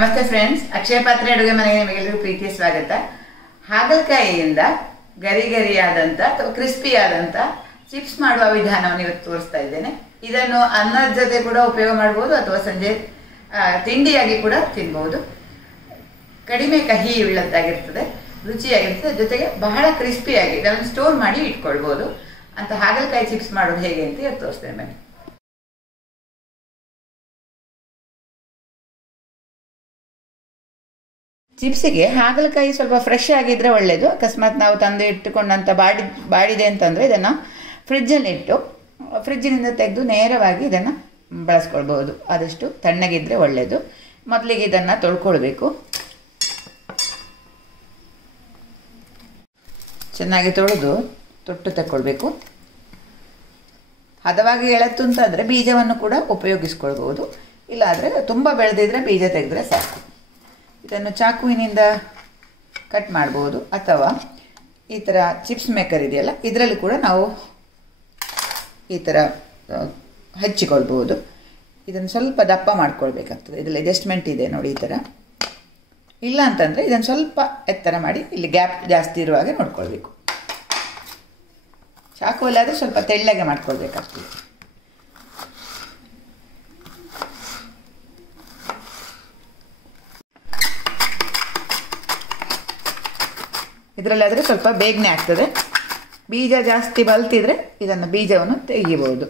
ನಮಸ್ತೆ ಫ್ರೆಂಡ್ಸ್, ಅಕ್ಷಯ ಪಾತ್ರೆ ಅಡುಗೆ ಮನೆಗೆ ನಿಮಗೆಲ್ಲರಿಗೂ ಪ್ರೀತಿಯ ಸ್ವಾಗತ. ಹಾಗಲಕಾಯಿಯಿಂದ ಗರಿಗರಿಯಾದಂಥ ಅಥವಾ ಕ್ರಿಸ್ಪಿಯಾದಂಥ ಚಿಪ್ಸ್ ಮಾಡುವ ವಿಧಾನವನ್ನು ಇವತ್ತು ತೋರಿಸ್ತಾ ಇದ್ದೇನೆ. ಇದನ್ನು ಅನ್ನದ ಜೊತೆ ಕೂಡ ಉಪಯೋಗ ಮಾಡ್ಬೋದು ಅಥವಾ ಸಂಜೆ ತಿಂಡಿಯಾಗಿ ಕೂಡ ತಿನ್ಬೋದು. ಕಡಿಮೆ ಕಹಿ ಉಳ್ಳದ್ದಾಗಿರ್ತದೆ, ರುಚಿಯಾಗಿರ್ತದೆ, ಜೊತೆಗೆ ಬಹಳ ಕ್ರಿಸ್ಪಿಯಾಗಿ ಇದನ್ನು ಸ್ಟೋರ್ ಮಾಡಿ ಇಟ್ಕೊಳ್ಬೋದು. ಅಂತ ಹಾಗಲಕಾಯಿ ಚಿಪ್ಸ್ ಮಾಡೋದು ಹೇಗೆ ಅಂತ ಇವತ್ತು ತೋರಿಸ್ತೇನೆ ಬನ್ನಿ. ಚಿಪ್ಸಿಗೆ ಹಾಗಲಕಾಯಿ ಸ್ವಲ್ಪ ಫ್ರೆಶ್ ಆಗಿದ್ದರೆ ಒಳ್ಳೆಯದು. ಅಕಸ್ಮಾತ್ ನಾವು ತಂದು ಇಟ್ಟುಕೊಂಡಂಥ ಬಾಡಿದೆ ಅಂತಂದರೆ ಇದನ್ನು ಫ್ರಿಜ್ಜಲ್ಲಿ ಇಟ್ಟು ಫ್ರಿಜ್ಜಿನಿಂದ ತೆಗೆದು ನೇರವಾಗಿ ಇದನ್ನು ಬಳಸ್ಕೊಳ್ಬೋದು. ಆದಷ್ಟು ತಣ್ಣಗಿದ್ದರೆ ಒಳ್ಳೆಯದು. ಮೊದಲಿಗೆ ಇದನ್ನು ತೊಳ್ಕೊಳ್ಬೇಕು. ಚೆನ್ನಾಗಿ ತೊಳೆದು ತೊಟ್ಟು ತಗೊಳ್ಬೇಕು. ಹದವಾಗಿ ಎಳತ್ತು ಅಂತಂದರೆ ಬೀಜವನ್ನು ಕೂಡ ಉಪಯೋಗಿಸ್ಕೊಳ್ಬೋದು. ಇಲ್ಲಾದರೆ ತುಂಬ ಬೆಳೆದಿದ್ರೆ ಬೀಜ ತೆಗೆದ್ರೆ ಸಾಕು. ಇದನ್ನು ಚಾಕುವಿನಿಂದ ಕಟ್ ಮಾಡ್ಬೋದು ಅಥವಾ ಈ ಥರ ಚಿಪ್ಸ್ ಮೇಕರ್ ಇದೆಯಲ್ಲ, ಇದರಲ್ಲಿ ಕೂಡ ನಾವು ಈ ಥರ ಹಚ್ಚಿಕೊಳ್ಬೋದು. ಇದನ್ನು ಸ್ವಲ್ಪ ದಪ್ಪ ಮಾಡ್ಕೊಳ್ಬೇಕಾಗ್ತದೆ. ಇದರಲ್ಲಿ ಅಡ್ಜಸ್ಟ್ಮೆಂಟ್ ಇದೆ ನೋಡಿ, ಈ ಥರ. ಇಲ್ಲ ಅಂತಂದರೆ ಇದನ್ನು ಸ್ವಲ್ಪ ಎತ್ತರ ಮಾಡಿ ಇಲ್ಲಿ ಗ್ಯಾಪ್ ಜಾಸ್ತಿ ಇರುವಾಗ ನೋಡ್ಕೊಳ್ಬೇಕು. ಚಾಕುವಲ್ಲಾದರೆ ಸ್ವಲ್ಪ ತೆಳ್ಳಗೆ ಮಾಡ್ಕೊಳ್ಬೇಕಾಗ್ತದೆ. ಇದರಲ್ಲಾದರೆ ಸ್ವಲ್ಪ ಬೇಗನೆ ಆಗ್ತದೆ. ಬೀಜ ಜಾಸ್ತಿ ಬಲ್ತಿದ್ರೆ ಇದನ್ನು ಬೀಜವನ್ನು ತೆಗಿಬೋದು.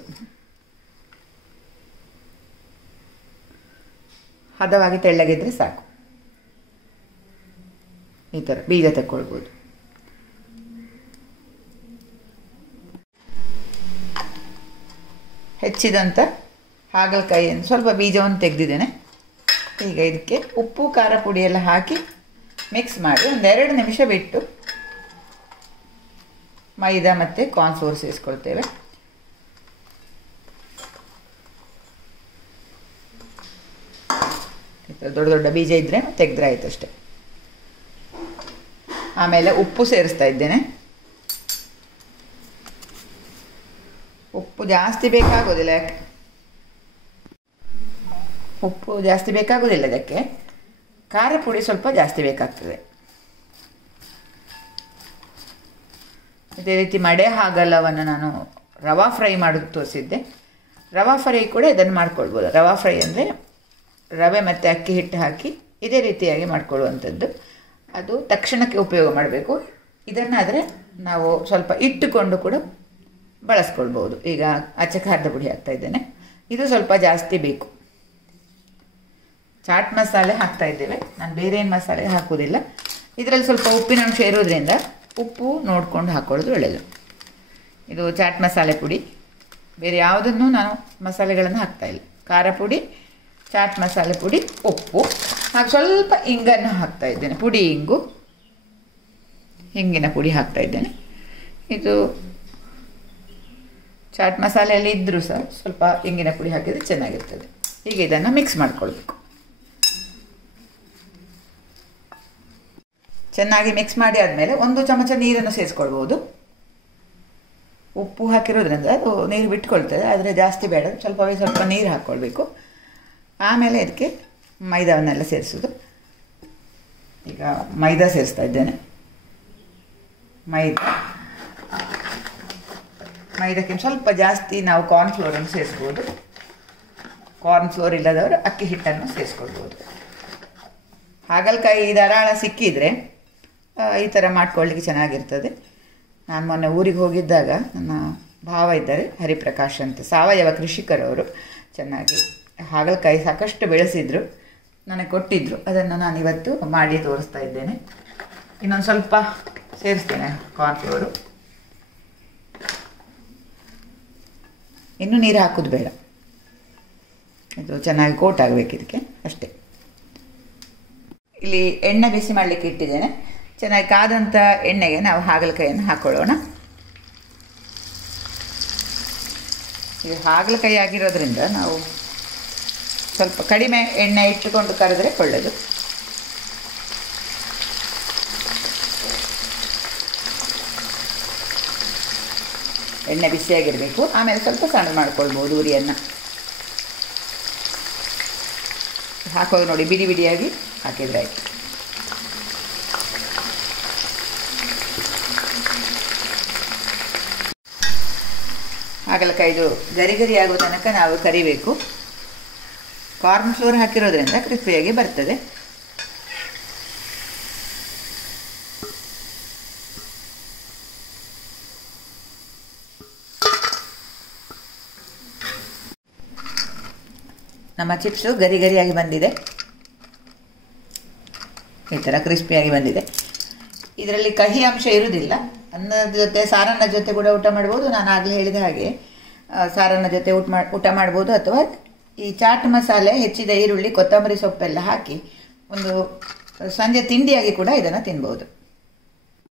ಹದವಾಗಿ ತೆಳ್ಳಗಿದ್ರೆ ಸಾಕು. ಈ ಥರ ಬೀಜ ತಗೊಳ್ಬೋದು. ಹೆಚ್ಚಿದಂಥ ಹಾಗಲಕಾಯಿಯನ್ನು ಸ್ವಲ್ಪ ಬೀಜವನ್ನು ತೆಗೆದಿದ್ದೇನೆ. ಈಗ ಇದಕ್ಕೆ ಉಪ್ಪು ಖಾರ ಪುಡಿ ಎಲ್ಲ ಹಾಕಿ ಮಿಕ್ಸ್ ಮಾಡಿ 2 ನಿಮಿಷ ಬಿಟ್ಟು ಮೈದಾ ಮತ್ತು ಕಾರ್ನ್ಫ್ಲೋರ್ ಸೇರಿಸ್ಕೊಳ್ತೇವೆ. ದೊಡ್ಡ ದೊಡ್ಡ ಬೀಜ ಇದ್ದರೆ ತೆಗೆದ್ರೆ ಆಯ್ತು ಅಷ್ಟೆ. ಆಮೇಲೆ ಉಪ್ಪು ಸೇರಿಸ್ತಾ ಇದ್ದೇನೆ. ಉಪ್ಪು ಜಾಸ್ತಿ ಬೇಕಾಗೋದಿಲ್ಲ. ಉಪ್ಪು ಜಾಸ್ತಿ ಬೇಕಾಗೋದಿಲ್ಲ ಇದಕ್ಕೆ. ಖಾರ ಪುಡಿ ಸ್ವಲ್ಪ ಜಾಸ್ತಿ ಬೇಕಾಗ್ತದೆ. ಇದೇ ರೀತಿ ಮಡೆ ಹಾಗಲವನ್ನು ನಾನು ರವಾ ಫ್ರೈ ಮಾಡೋದು ತೋರಿಸಿದ್ದೆ. ರವಾ ಫ್ರೈ ಕೂಡ ಇದನ್ನು ಮಾಡ್ಕೊಳ್ಬೋದು. ರವಾ ಫ್ರೈ ಅಂದರೆ ರವೆ ಮತ್ತು ಅಕ್ಕಿ ಹಿಟ್ಟು ಹಾಕಿ ಇದೇ ರೀತಿಯಾಗಿ ಮಾಡ್ಕೊಳ್ಳುವಂಥದ್ದು. ಅದು ತಕ್ಷಣಕ್ಕೆ ಉಪಯೋಗ ಮಾಡಬೇಕು. ಇದನ್ನಾದರೆ ನಾವು ಸ್ವಲ್ಪ ಇಟ್ಟುಕೊಂಡು ಕೂಡ ಬಳಸ್ಕೊಳ್ಬೋದು. ಈಗ ಅಚ್ಚ ಖಾರದ ಪುಡಿ ಹಾಕ್ತಾ ಇದ್ದೇನೆ. ಇದು ಸ್ವಲ್ಪ ಜಾಸ್ತಿ ಬೇಕು. ಚಾಟ್ ಮಸಾಲೆ ಹಾಕ್ತಾ ಇದ್ದೇವೆ. ನಾನು ಬೇರೆ ಏನು ಮಸಾಲೆ ಹಾಕೋದಿಲ್ಲ. ಇದರಲ್ಲಿ ಸ್ವಲ್ಪ ಉಪ್ಪಿನ ಅಂಶ ಇರೋದ್ರಿಂದ ಉಪ್ಪು ನೋಡ್ಕೊಂಡು ಹಾಕ್ಕೊಳ್ಳೋದು ಒಳ್ಳೆಯದು. ಇದು ಚಾಟ್ ಮಸಾಲೆ ಪುಡಿ. ಬೇರೆ ಯಾವುದನ್ನು ನಾನು ಮಸಾಲೆಗಳನ್ನು ಹಾಕ್ತಾಯಿಲ್ಲ. ಖಾರ ಪುಡಿ, ಚಾಟ್ ಮಸಾಲೆ ಪುಡಿ, ಉಪ್ಪು ಹಾಗೂ ಸ್ವಲ್ಪ ಹಿಂಗನ್ನು ಹಾಕ್ತಾ ಇದ್ದೇನೆ. ಪುಡಿ ಹಿಂಗು, ಹಿಂಗಿನ ಪುಡಿ ಹಾಕ್ತಾ ಇದ್ದೇನೆ. ಇದು ಚಾಟ್ ಮಸಾಲೆಯಲ್ಲಿ ಇದ್ದರೂ ಸಹ ಸ್ವಲ್ಪ ಹಿಂಗಿನ ಪುಡಿ ಹಾಕಿದರೆ ಚೆನ್ನಾಗಿರ್ತದೆ. ಹೀಗೆ ಇದನ್ನು ಮಿಕ್ಸ್ ಮಾಡ್ಕೊಳ್ಬೇಕು. ಚೆನ್ನಾಗಿ ಮಿಕ್ಸ್ ಮಾಡಿ ಆದಮೇಲೆ 1 ಚಮಚ ನೀರನ್ನು ಸೇರಿಸ್ಕೊಳ್ಬೋದು. ಉಪ್ಪು ಹಾಕಿರೋದ್ರಿಂದ ಅದು ನೀರು ಬಿಟ್ಕೊಳ್ತದೆ, ಆದರೆ ಜಾಸ್ತಿ ಬೇಡ. ಸ್ವಲ್ಪ ನೀರು ಹಾಕ್ಕೊಳ್ಬೇಕು. ಆಮೇಲೆ ಇದಕ್ಕೆ ಮೈದಾವನ್ನೆಲ್ಲ ಸೇರಿಸೋದು. ಈಗ ಮೈದಾ ಸೇರಿಸ್ತಾ ಇದ್ದೇನೆ. ಮೈದಾಕ್ಕಿಂತ ಸ್ವಲ್ಪ ಜಾಸ್ತಿ ನಾವು ಕಾರ್ನ್ಫ್ಲೋರನ್ನು ಸೇರಿಸ್ಬೋದು. ಕಾರ್ನ್ಫ್ಲೋರ್ ಇಲ್ಲದವರು ಅಕ್ಕಿ ಹಿಟ್ಟನ್ನು ಸೇರಿಸ್ಕೊಳ್ಬೋದು. ಹಾಗಲಕಾಯಿ ಧಾರಾಳ ಸಿಕ್ಕಿದರೆ ಈ ಥರ ಮಾಡ್ಕೊಳ್ಳಿಕ್ಕೆ ಚೆನ್ನಾಗಿರ್ತದೆ. ನಾನು ಮೊನ್ನೆ ಊರಿಗೆ ಹೋಗಿದ್ದಾಗ ನನ್ನ ಭಾವ ಇದ್ದಾರೆ, ಹರಿಪ್ರಕಾಶ್ ಅಂತ, ಸಾವಯವ ಕೃಷಿಕರವರು. ಚೆನ್ನಾಗಿ ಹಾಗಲಕಾಯಿ ಸಾಕಷ್ಟು ಬೆಳೆಸಿದ್ರು, ನನಗೆ ಕೊಟ್ಟಿದ್ದರು. ಅದನ್ನು ನಾನು ಇವತ್ತು ಮಾಡಿ ತೋರಿಸ್ತಾ ಇದ್ದೇನೆ. ಇನ್ನೊಂದು ಸ್ವಲ್ಪ ಸೇರಿಸ್ತೇನೆ ಕಾರ್ನ್ಫ್ಲೋರು. ಇನ್ನೂ ನೀರು ಹಾಕೋದು ಬೇಡ. ಇದು ಚೆನ್ನಾಗಿ ಕೋಟ್ ಆಗಬೇಕು ಇದಕ್ಕೆ ಅಷ್ಟೇ. ಇಲ್ಲಿ ಎಣ್ಣೆ ಬಿಸಿ ಮಾಡಲಿಕ್ಕೆ ಇಟ್ಟಿದ್ದೇನೆ. ಚೆನ್ನಾಗಿ ಕಾದಂಥ ಎಣ್ಣೆಗೆ ನಾವು ಹಾಗಲಕಾಯಿಯನ್ನು ಹಾಕ್ಕೊಳ್ಳೋಣ. ಇದು ಹಾಗಲಕಾಯಿ ಆಗಿರೋದ್ರಿಂದ ನಾವು ಸ್ವಲ್ಪ ಕಡಿಮೆ ಎಣ್ಣೆ ಇಟ್ಟುಕೊಂಡು ಕರೆದ್ರೆ ಒಳ್ಳೆಯದು. ಎಣ್ಣೆ ಬಿಸಿಯಾಗಿರಬೇಕು. ಆಮೇಲೆ ಸ್ವಲ್ಪ ಸಣ್ಣ ಮಾಡ್ಕೊಳ್ಬೋದು ಉರಿಯನ್ನು. ಹಾಕುವಾಗ ನೋಡಿ ಬಿಡಿ ಬಿಡಿಯಾಗಿ ಹಾಕಿದರೆ ಆಯಿತು. ಹಾಗಲಕಾಯಿ ಇದು ಗರಿ ಗರಿ ಆಗೋ ತನಕ ನಾವು ಕರಿಬೇಕು. ಕಾರ್ನ್ ಫ್ಲೋರ್ ಹಾಕಿರೋದ್ರಿಂದ ಕ್ರಿಸ್ಪಿಯಾಗಿ ಬರ್ತದೆ. ನಮ್ಮ ಚಿಪ್ಸು ಗರಿ ಗರಿಯಾಗಿ ಬಂದಿದೆ, ಈ ಥರ ಕ್ರಿಸ್ಪಿಯಾಗಿ ಬಂದಿದೆ. ಇದರಲ್ಲಿ ಕಹಿ ಅಂಶ ಇರುವುದಿಲ್ಲ. ಅನ್ನದ ಜೊತೆ ಸಾರನ್ನ ಜೊತೆ ಕೂಡ ಊಟ ಮಾಡ್ಬೋದು. ನಾನು ಆಗಲೇ ಹೇಳಿದ ಹಾಗೆ ಸಾರನ್ನ ಜೊತೆ ಊಟ ಮಾಡ್ಬೋದು, ಅಥವಾ ಈ ಚಾಟ್ ಮಸಾಲೆ, ಹೆಚ್ಚಿದ ಈರುಳ್ಳಿ, ಕೊತ್ತಂಬರಿ ಸೊಪ್ಪೆಲ್ಲ ಹಾಕಿ ಒಂದು ಸಂಜೆ ತಿಂಡಿಯಾಗಿ ಕೂಡ ಇದನ್ನು ತಿನ್ಬೋದು.